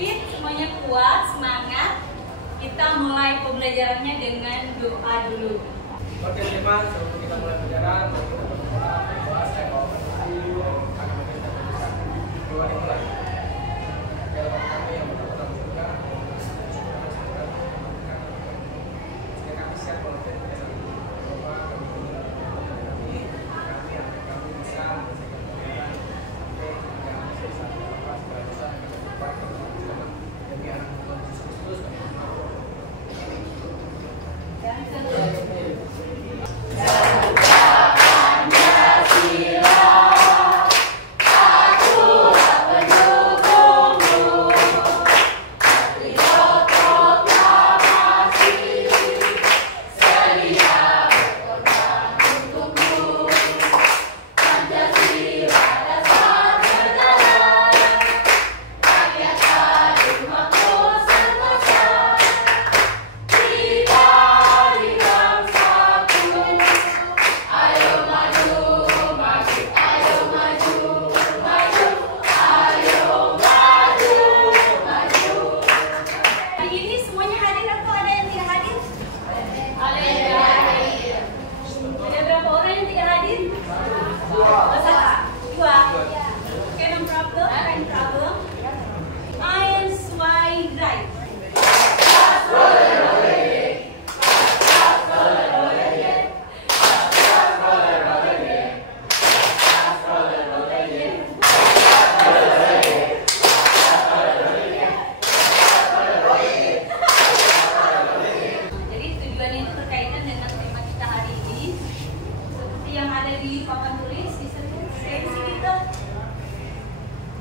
fit, semuanya kuat, semangat. Kita mulai pembelajarannya dengan doa dulu. Oke teman, sebelum kita mulai pelajaran, mari kita berdoa. Saya bawakan dulu karena mungkin kita bisa doa dimulai. Ya Bapa kami yang berada di surga, jika kami siap melakukan pelajaran Bapa, kami yang kami bisa menyelesaikan pelajaran sampai yang bisa lepas segala dosa yang kami buat demi anak Tuhan Yesus Kristus kami berdoa.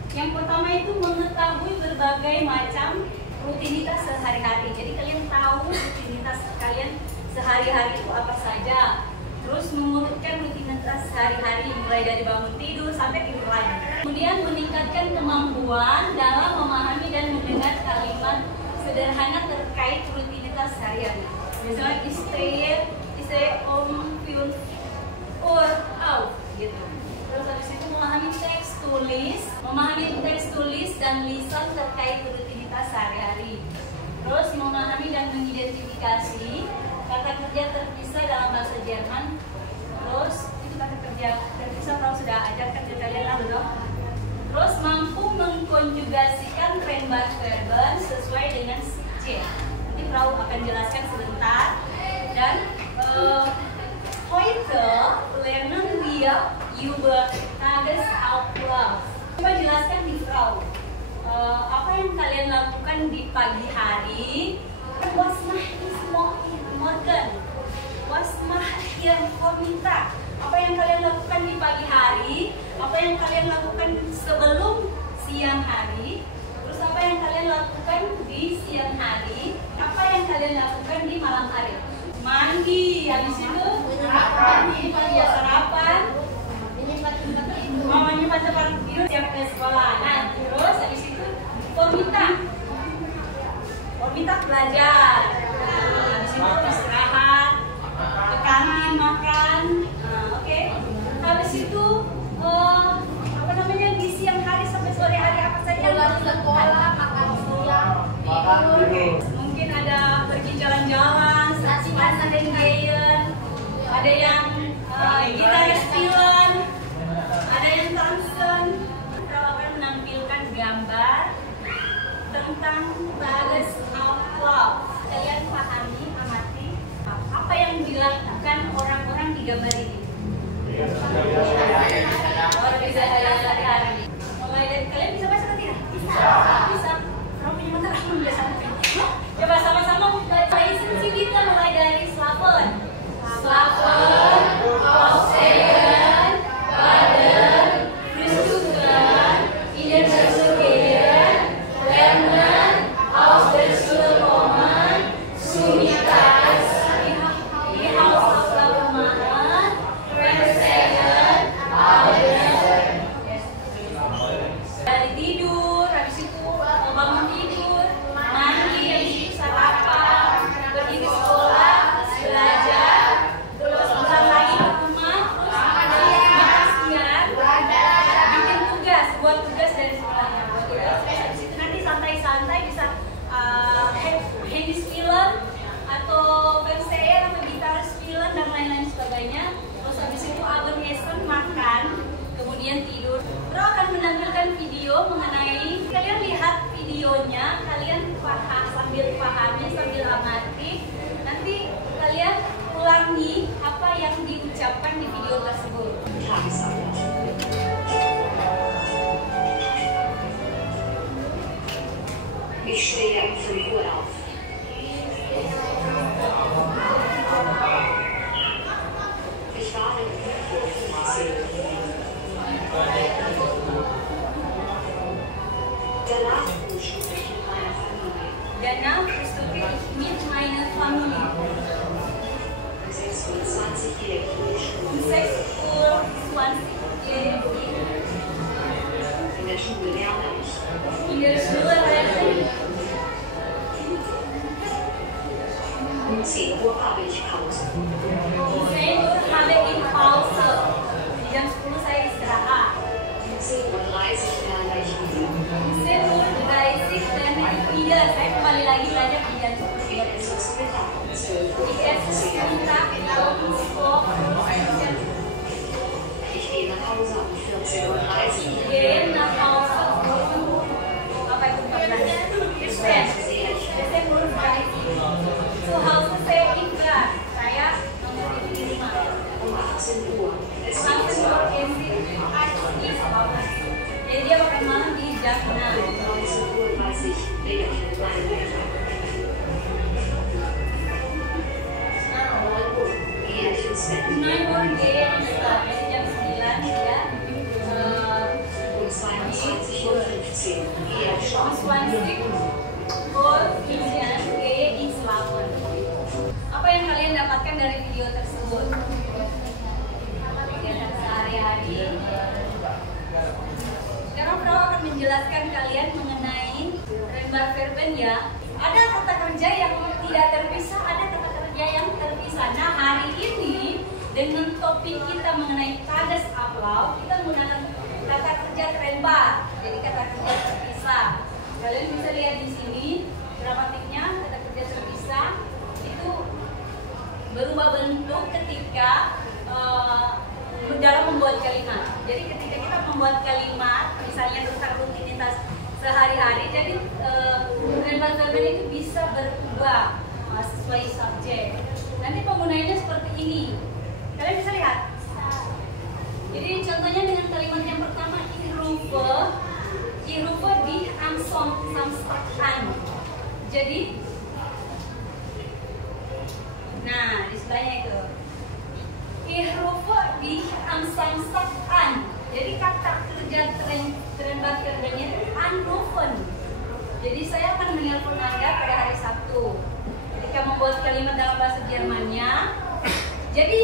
Yang pertama itu mengetahui berbagai macam rutinitas sehari-hari. Jadi kalian tahu rutinitas kalian sehari-hari itu apa saja. Terus mengurutkan rutinitas sehari-hari mulai dari bangun tidur sampai tidur lagi. Kemudian meningkatkan kemampuan dalam memahami dan mendengar kalimat sederhana terkait rutinitas sehari-hari. Misalnya istay om, fiun, or, out gitu. Terus habis itu memahami teks tulis dan lisan terkait rutinitas sehari-hari. Terus memahami dan mengidentifikasi kata kerja terpisah dalam bahasa Jerman. Terus itu kata kerja terpisah kalau sudah ajarkan ke kalian lalu dong. Terus mampu mengkonjugasikan Verben sesuai dengan subjek. Nanti Frau akan jelaskan sebentar. Dan heute lernen wir über Tagesablauf. Coba jelaskan di Frau, apa yang kalian lakukan di pagi hari? Was macht ihr morgen? Was macht ihr Vormittag? Apa yang kalian lakukan di pagi hari? Apa yang kalian lakukan sebelum siang hari? Terus apa yang kalian lakukan di siang hari? Apa yang kalian lakukan di malam hari? Mandi, habis itu sarapan, mamanya tempat tidur, siap ke sekolah. Nah, terus habis itu Vormittag belajar. Habis itu istirahat, ke kantin makan. Oke. Habis itu apa namanya di siang hari sampai sore hari apa saja? Pulang sekolah, makan siang, tidur. Mungkin ada pergi jalan-jalan, ada yang gitaris film, ada yang tansen. Kita akan menampilkan gambar tentang Tagesablauf. Kalian pahami, amati apa yang dilakukan orang-orang di gambar ini. Orang bisa sehari-hari. Mulai dari kalian bisa baca tidak? Bisa. Kamu punya mata aku udah sampai. Coba sama-sama baca isi kita mulai dari Slapen, Aufstehen, Baden, Frühstücken, in den Schule gehen, lernen, aus der Schule kommen, zum Mittag, die Hausaufgaben machen, Fernsehen, Abend, jenis film atau VCR atau gitaris film dan lain-lain sebagainya. Terus habis itu Abang Esen makan, kemudian tidur. Bro akan menampilkan video mengenai, kalian lihat videonya, kalian sambil pahami, sambil amati. Nanti kalian ulangi apa yang diucapkan di video tersebut. Ich stehe um 5 Uhr auf. Ich warte um 5:15 Uhr. Danach frühstücke ich mit meiner Familie. Danach frühstücke ich mit meiner Familie. Um 6:20 Uhr gehe ich in die Schule. Um 6:20 gehe ich. In der Schule lerne ich. In der Schule lerne ich. Um 10 Uhr habe ich Pause. Um 10 Uhr habe ich Pause. Di jam 10 saya istirahat. Um 10:30 Uhr lerne ich wieder. Um 10:30 Uhr lerne ich wieder. Saya kembali lagi belajar di jam 10. Ich esse zu Mittag um 12 Uhr. Ich esse Mittag um 12 Uhr. Ich gehe nach Hause um 14:30 Uhr. Ich gehe nach Hause. Apa itu 14? Zu Hause saya Indra. Saya nomor 5. Um 18 Uhr esse ich 18 zu Uhr Abend. jadi dia makan malam di jam 6. Um 19:30 Uhr rede ich mit meinen Eltern. 9 Uhr gehe ich ins Bett. 9 Uhr gehe ich ins Bett. Jadi jam 9 ya. Um 22:15 Uhr gehe ich Um schlafen. 20 Uhr gehe ich schlafen. Apa yang kalian dapatkan dari video tersebut? Kegiatan sehari-hari. Sekarang Frau akan menjelaskan kalian mengenai Renbar Verben ya. Ada kata kerja yang tidak terpisah, ada kata kerja yang terpisah. Nah, hari ini dengan topik kita mengenai Tages Ablauf, kita menggunakan kata kerja Renbar. Jadi kata kerja terpisah. Kalian bisa lihat di sini gramatiknya, kata kerja terpisah itu berubah bentuk ketika dalam membuat kalimat. Jadi ketika kita membuat kalimat, misalnya tentang rutinitas sehari-hari, jadi Renbar Verben itu bisa berubah sesuai subjek. Nanti penggunaannya seperti ini. Kalian bisa lihat. Jadi contohnya dengan kalimat yang pertama, ich rufe dich am Samstag an. Jadi, nah di sebelahnya itu. Ich rufe dich am Samstag an. Jadi kata kerja Renbar Verbennya itu anrufen. Jadi saya akan menelpon Anda pada hari Sabtu. Ketika membuat kalimat dalam bahasa Jermannya, jadi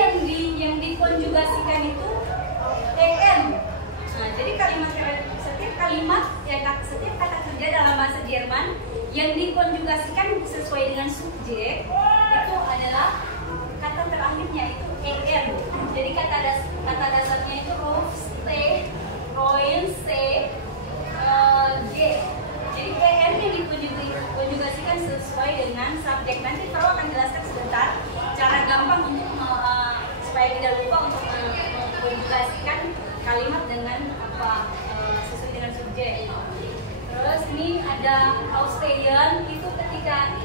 yang dikonjugasikan itu en. Nah, jadi setiap kata kerja dalam bahasa Jerman yang dikonjugasikan sesuai dengan subjek itu adalah kata terakhirnya itu en. Jadi kata dasarnya itu Rufste, Roin, C, G. Jadi en yang dikonjugasikan sesuai dengan subjek. Nanti Frau akan jelaskan sebentar cara gampang untuk supaya tidak lupa untuk mengkonjugasikan kalimat dengan apa sesuai dengan subjek. Terus ini ada Ausstehen, itu ketika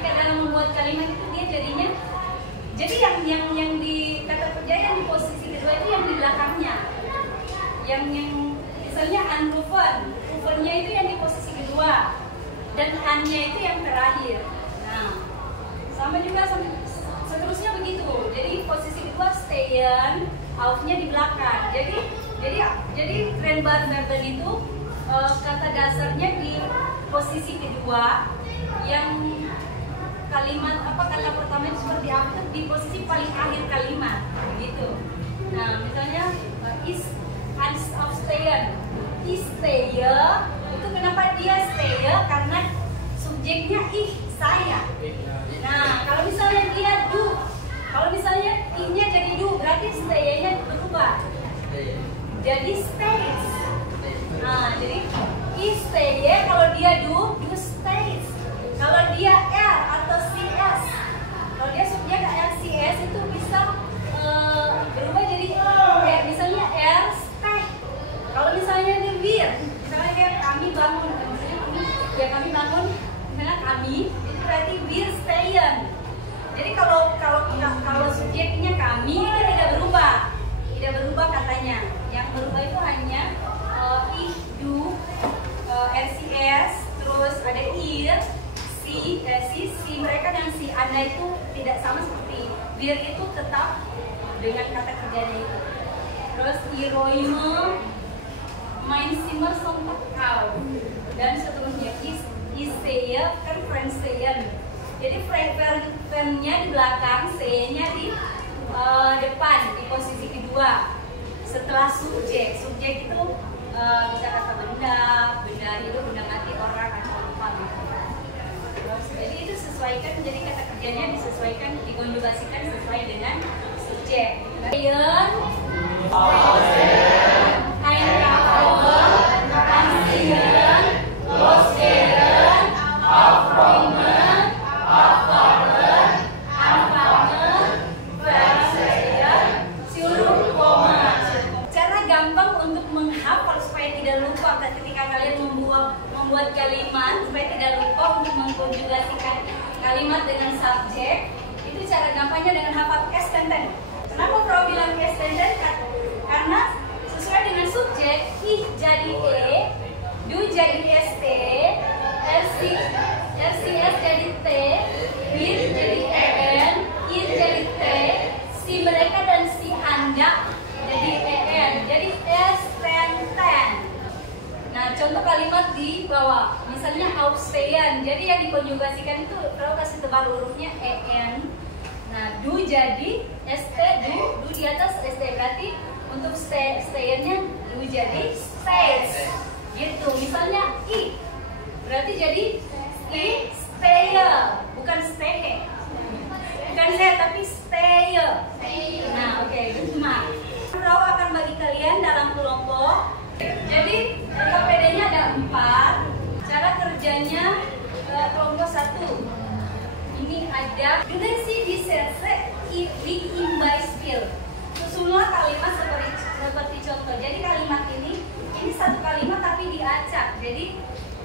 dalam membuat kalimat itu dia jadinya, jadi yang di kata kerja yang di posisi kedua itu yang di belakangnya, yang misalnya anrufen, rufennya itu yang di posisi kedua dan annya itu yang terakhir. Nah, sama juga seterusnya begitu. Jadi posisi kedua stehen, aufnya di belakang. Jadi Renbar Verben itu kata dasarnya di posisi kedua, yang kalimat kata pertama itu seperti apa di posisi paling akhir kalimat gitu. Nah, misalnya is aufstehen, is stehe, itu kenapa dia stehe? Karena subjeknya saya. Nah, kalau misalnya dia du, kalau misalnya ih-nya jadi du, berarti stay-nya berubah jadi stays. Nah, jadi is stay, kalau dia du stays. Kalau dia ya kami bangun, misalnya kami, itu berarti wir stehen. Jadi kalau subjeknya kami itu tidak berubah katanya. Yang berubah itu hanya ich, du, RCS, terus ada ihr, si mereka dan si anda itu tidak sama seperti wir itu tetap dengan kata kerjanya itu. Terus iroime, mein Zimmer sonntag kau, dan seterusnya. Issehe kan French-sehen. Jadi verb-nya di belakang, C-nya di depan, di posisi kedua. Setelah subjek itu bisa kata benda hidup, benda mati, orang atau apa gitu. Terus, jadi itu sesuaikan, jadi kata kerjanya disesuaikan, dikonjugasikan sesuai dengan subjek. Einkaufen, anziehen, losgehen, aufräumen, aufräumen, anfangen, verstehen, zurückkommen. Cara gampang untuk menghafal supaya tidak lupa ketika kalian membuat kalimat, supaya tidak lupa untuk mengkonjugasikan kalimat dengan subjek. Itu cara gampangnya dengan hafal Estenden. Kenapa Frau bilang Estenden? Karena sesuai dengan subjek, ich jadi E, du jadi ST, RCS jadi T, wir jadi EN, ihr jadi T, si mereka dan si anda jadi EN, jadi Estenden. Nah, contoh kalimat di bawah, misalnya aufstehen, jadi yang dikonjugasikan itu kalau kasih tebal hurufnya EN. Nah, du jadi ST, du di atas ST, berarti untuk stay-nya du jadi stays. Gitu, misalnya I, berarti jadi I stay, bukan stay. Bukan saya, tapi stay. Nah, oke, Dukma. Frau akan bagi kalian dalam kelompok. Jadi, KPD-nya ada 4. Cara kerjanya kelompok 1. Ini ada dengan si diserse im Beispiel. Susunlah kalimat seperti contoh. Jadi kalimat ini satu kalimat tapi diacak. Jadi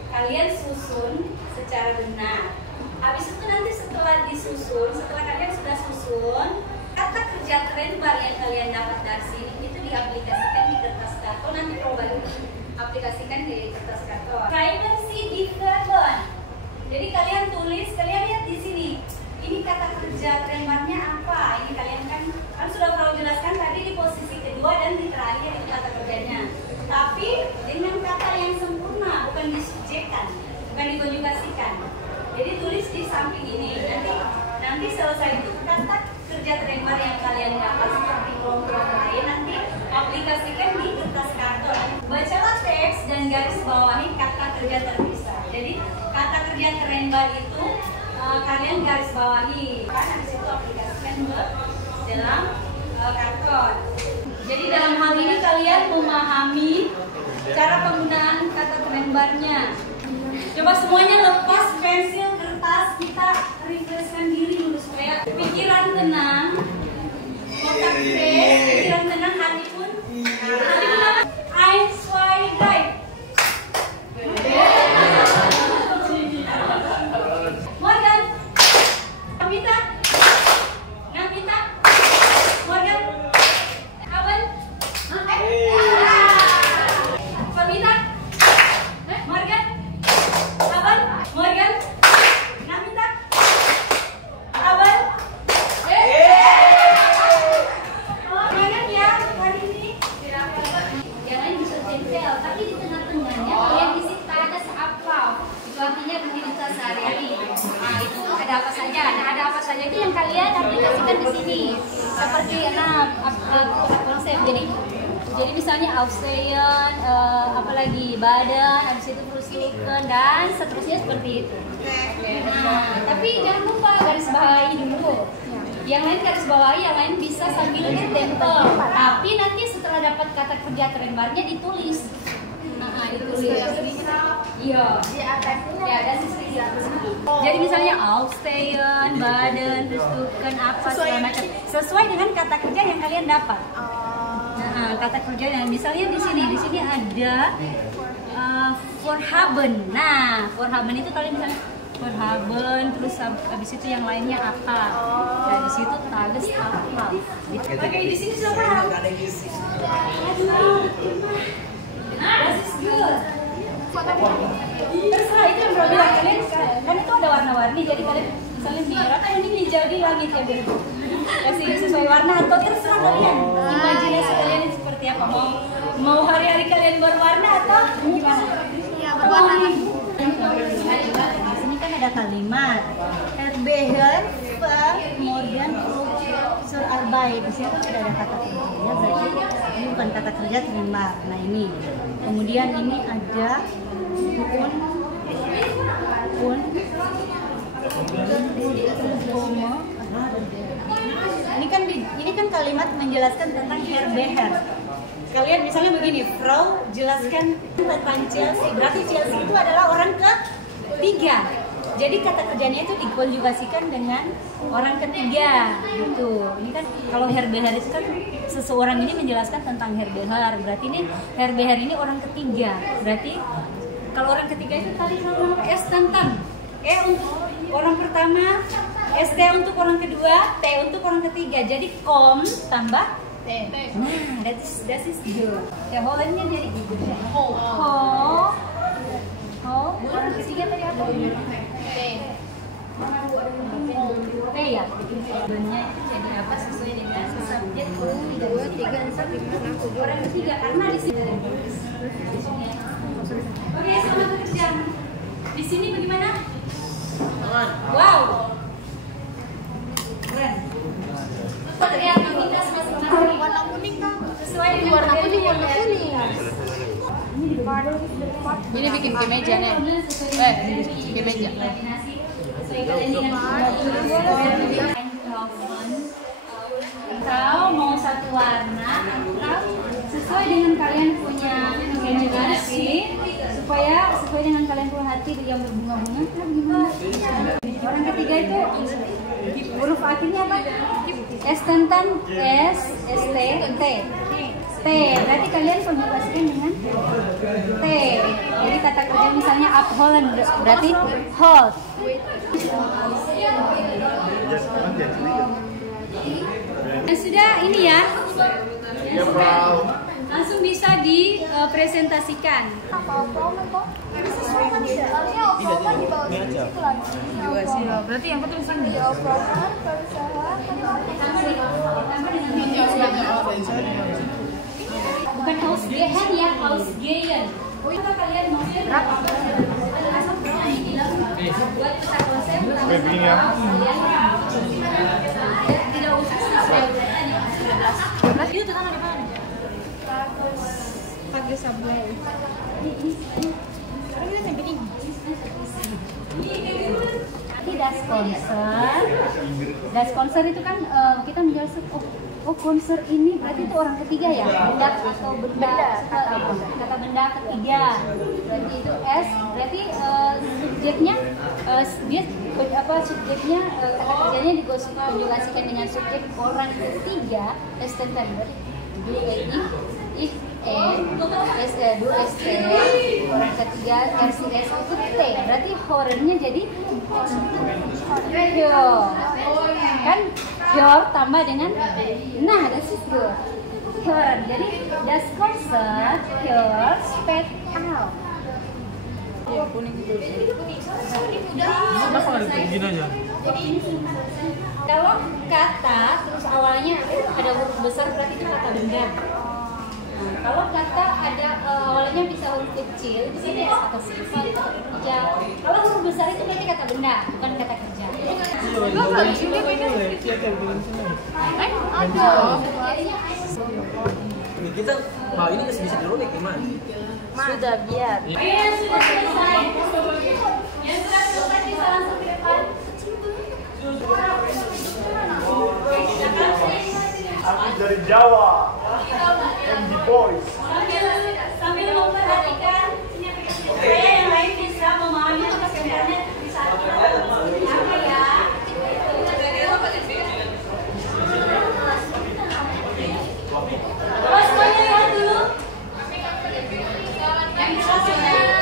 kalian susun secara benar. Habis itu nanti setelah disusun, setelah kalian sudah susun, kata kerja Trenbar yang kalian dapat dari sini itu diaplikasikan di kertas karton. Nanti coba aplikasikan di kertas karton. Schreiben Sie die Verben. Jadi kalian tulis, kalian lihat di sini. Ini kata kerja Trenbarnya apa? Ini kalian kan sudah Frau jelaskan tadi di posisi kedua dan di terakhir itu kata kerjanya. Tapi dengan kata yang sempurna, bukan disubjekkan, bukan dikonjugasikan. Jadi tulis di samping ini. Nanti selesai itu kata kerja Trenbar yang kalian dapat seperti kelompok lain nanti aplikasikan di kertas karton. Bacalah teks dan garis bawahi kata kerja terpisah. Jadi kata kerja Trenbar itu kalian garis bawahi. Habis itu aplikasikan ke dalam karton. Jadi dalam hal ini kalian memahami cara penggunaan kata Trenbarnya. Coba semuanya lepas pensil, kertas, kita refreshkan diri dulu supaya pikiran tenang, otak fresh, pikiran tenang, hati pun tenang. 1, 2, 3. Morgan, Namita, Morgan, Awan, Pamita, Morgan, Awan, Morgan, Namita, Awan. Morgan ya hari ini. Jangan bisa tempel, tapi di tengah-tengahnya kalian isi tanda seaplau. Itu artinya rutinitas sehari-hari. Nah, itu ada apa saja? Nah, ada apa saja itu yang kalian aplikasikan di sini. Seperti konsep. Jadi misalnya aufstehen, apalagi badan, habis itu Frühstücken dan seterusnya seperti itu. Nah, tapi jangan lupa garis bawahi dulu. Yang lain garis bawahi, yang lain bisa sambil ditempel. Tapi nanti setelah dapat kata kerja Trenbarnya ditulis. Nah, ditulis. Iya. Ya, ada sisi. Jadi misalnya aufstehen, badan, Frühstücken, apa segala macam. Sesuai dengan kata kerja yang kalian dapat. Nah, kata kerja yang misalnya di sini ada Vorhaben. Nah, Vorhaben itu kalian misalnya Vorhaben, terus habis itu yang lainnya apa? Nah, di situ Tages apa? Oke, di sini siapa? Aduh, this is good. Terserah, itu yang bro bilang, kalian kan itu ada warna-warni, jadi kalian misalnya merah, kan ini hijau di langit ya bro. Kasih sesuai warna atau terserah kalian. Imajinasi kalian ini seperti apa? Mau hari-hari kalian berwarna atau gimana? Ya, berwarna. Di sini kan ada kalimat Herbeher für morgen zur Arbeit. Di sini kan tidak ada kata kerja, berarti ini bukan kata kerja terima. Nah ini. Kemudian ini ada ini kan kalimat menjelaskan tentang Herbeher. Kalian misalnya begini, Frau jelaskan tentang Chelsea. Berarti Chelsea itu adalah orang ketiga. Jadi kata kerjanya itu dikonjugasikan dengan orang ketiga gitu. Ini kan kalau Herbeher itu kan seseorang ini menjelaskan tentang Herbeher. Berarti ini Herbeher ini orang ketiga. Berarti kalau orang ketiga itu tadi nama S tentang E untuk orang pertama, ST untuk orang kedua, T untuk orang ketiga. Jadi kom tambah T. Nah, that is good. Ya Hollandnya jadi gitu ya. Orang ketiga tadi apa? T ya. Sebenarnya jadi apa sesuai dengan subjek 2, 3, 4, 5, 6, 7. Orang ketiga karena di sini. Oke, selamat bekerja. Di sini bagaimana? Wow. Keren. Kreativitas masing-masing. Warna kuning kan? Sesuai dengan Warna kuning. Ini bikin kemeja nih. Kemeja. Atau mau satu warna atau sesuai dengan kalian punya imajinasi supaya sesuai dengan kalian punya hati yang berbunga-bunga. Orang ketiga itu huruf akhirnya apa? S tentang S, ST, T. T, berarti kalian konjugasikan dengan T. Jadi kata kerja misalnya uphold, berarti hold. Dan sudah ini ya, langsung bisa dipresentasikan. Berarti yang penting sini. Bukan Hausgehen ya, Hausgehen. Apa kalian mau buat peta konsep? Tidak usah itu tangan di mana? Pakai sablon. Sekarang kita sampai ini. Das konser itu kan kita menjelaskan oh konser ini berarti itu orang ketiga ya, benda atau kata benda ketiga, berarti itu S, berarti subjeknya dia subjeknya kata kerjanya dikonjugasikan dengan subjek orang ketiga S tentang berarti du ST orang ketiga S itu T, berarti horornya jadi kan Your tambah dengan nah, das ist good. Hören. Jadi das Konzert Your spät out. Kalau kata terus awalnya ada huruf besar berarti itu kata benda. Nah, kalau kata ada awalnya bisa huruf kecil, di sini ada kata sifat, kata kerja. Kalau huruf besar itu berarti kata benda, bukan kata kerja. Kita mau ini masih bisa dulu nih gimana? Sudah biar. Sudah selesai. Yang sudah selesai bisa langsung ke depan. Aku dari Jawa, MD Boys. Sambil memperhatikan supaya yang lain bisa memahami apa sebenarnya di saat apa ya. Semuanya lihat dulu. Yang bisa sudah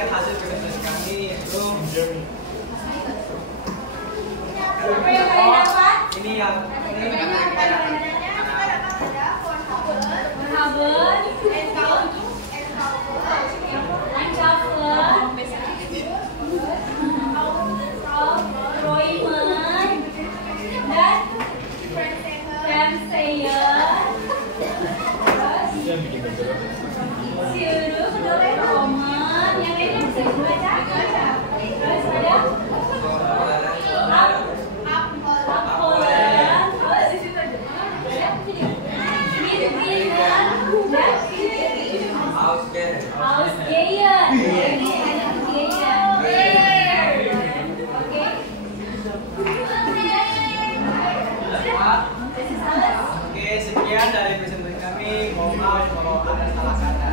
menyaksikan hasil presentasi kami yaitu Apa yang kalian dapat? ini yang Marhaban, Royman, dan Siuru, Doraemon, yang lainnya bisa dibaca. Terus ada Apolan, Ausgeyen. Oke, sekian dari presentasi kami. Mohon maaf kalau ada salah kata.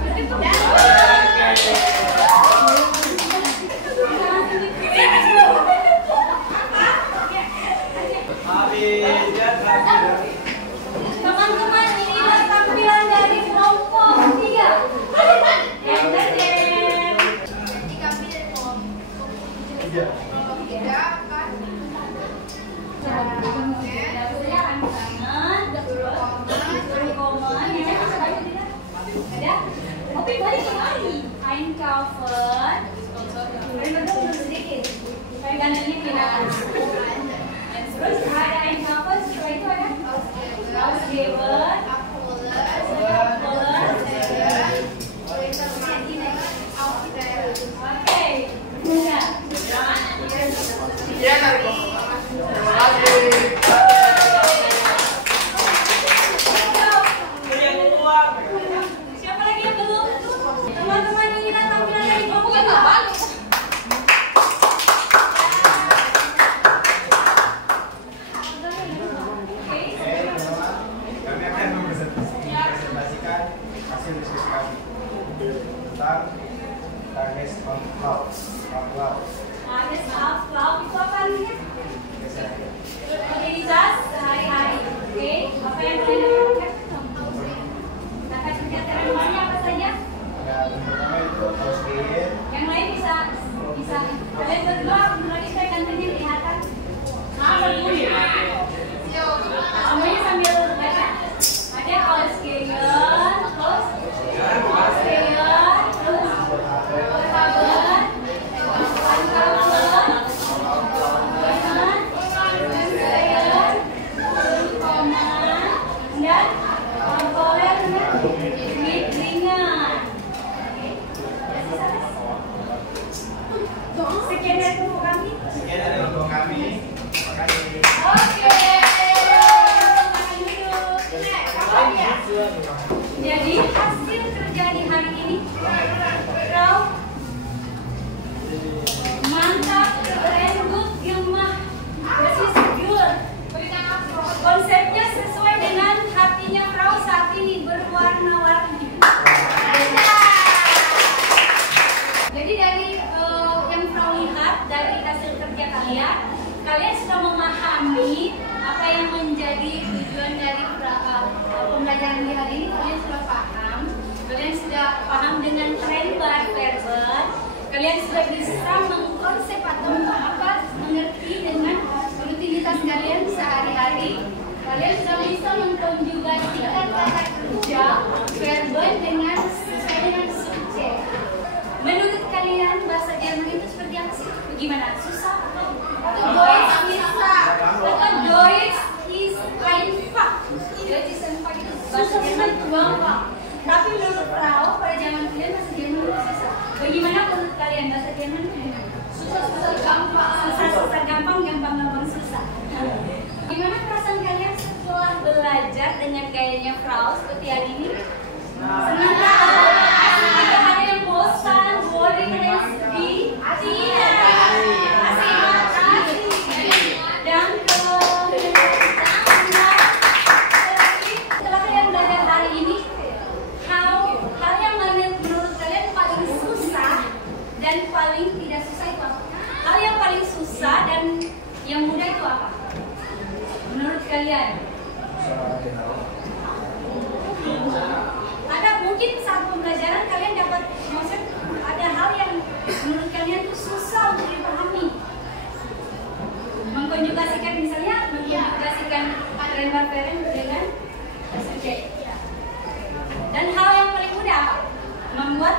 Habis ya, terakhir. Teman-teman, inilah tampilan dari kelompok 3. Yang keren. Ada? Tapi balik lagi. Einkaufen. Sedikit. Kanannya pindahan. Terus ada Einkaufen. Setelah itu ada Ausgeben. Oke. Mudah. Sekian dari terima kasih. Siapa lagi yang belum? Teman-teman, inilah tampilan dari kelompok 2. Kami akan mempresentasikan hasil diskusi kami tentang target on cloud. Ada self-love itu apa artinya? Rutinitas sehari-hari. Oke, apa yang kalian lakukan? Dapat kegiatan rumahnya apa saja? Yang pertama itu Ausgeyen. Yang lain bisa kalian berdua menulis saya kantornya kelihatan. Berdua. Semuanya sambil baca. Ada Ausgeyen, terus Ausgeyen, terus Marhaban, Einkaufen, dan Apolan with ringan. Sekian dari kelompok kami. Sekian dari kelompok kami. Terima kasih. Oke. Jadi hasil kerja di hari ini, Frau, mantap, keren, good, gemah, basis good. Konsepnya sesuai dengan hatinya Frau saat ini, berwarna-warni. Jadi dari yang Frau lihat dari hasil kerja kalian sudah memahami apa yang menjadi tujuan dari pembelajaran di hari ini. Kalian sudah paham, kalian sudah paham dengan tren bar verben, kalian sudah bisa mengkonsep atau mengerti dengan rutinitas kalian sehari-hari. Kalian sudah bisa mengkonjugasikan kata kerja verben dengan sesuai dengan subjek. Menurut kalian bahasa Jerman itu seperti apa sih? Bagaimana? Susah atau Deutsch bisa? Atau Deutsch is einfach? Deutsch is einfach itu bahasa Jerman gampang. Tapi menurut Frau pada zaman kalian bahasa Jerman itu susah. Bagaimana menurut kalian bahasa Jerman itu gimana? Susah gampang. Susah gampang, gampang susah. Gimana perasaan kalian setelah belajar dengan gayanya Frau seperti hari ini? Senang tak? Apakah ada yang bosan, boring, dan sedih? Tidak. Asik. Dan setelah kalian belajar hari ini, hal yang menurut kalian paling susah dan paling tidak susah itu apa? Hal yang paling susah dan yang mudah itu apa? Menurut kalian? Ada mungkin saat pembelajaran kalian dapat konsep ada hal yang menurut kalian tuh susah untuk dipahami. Mengkonjugasikan misalnya, mengkonjugasikan present perfect dengan subjek. Dan hal yang paling mudah apa? Membuat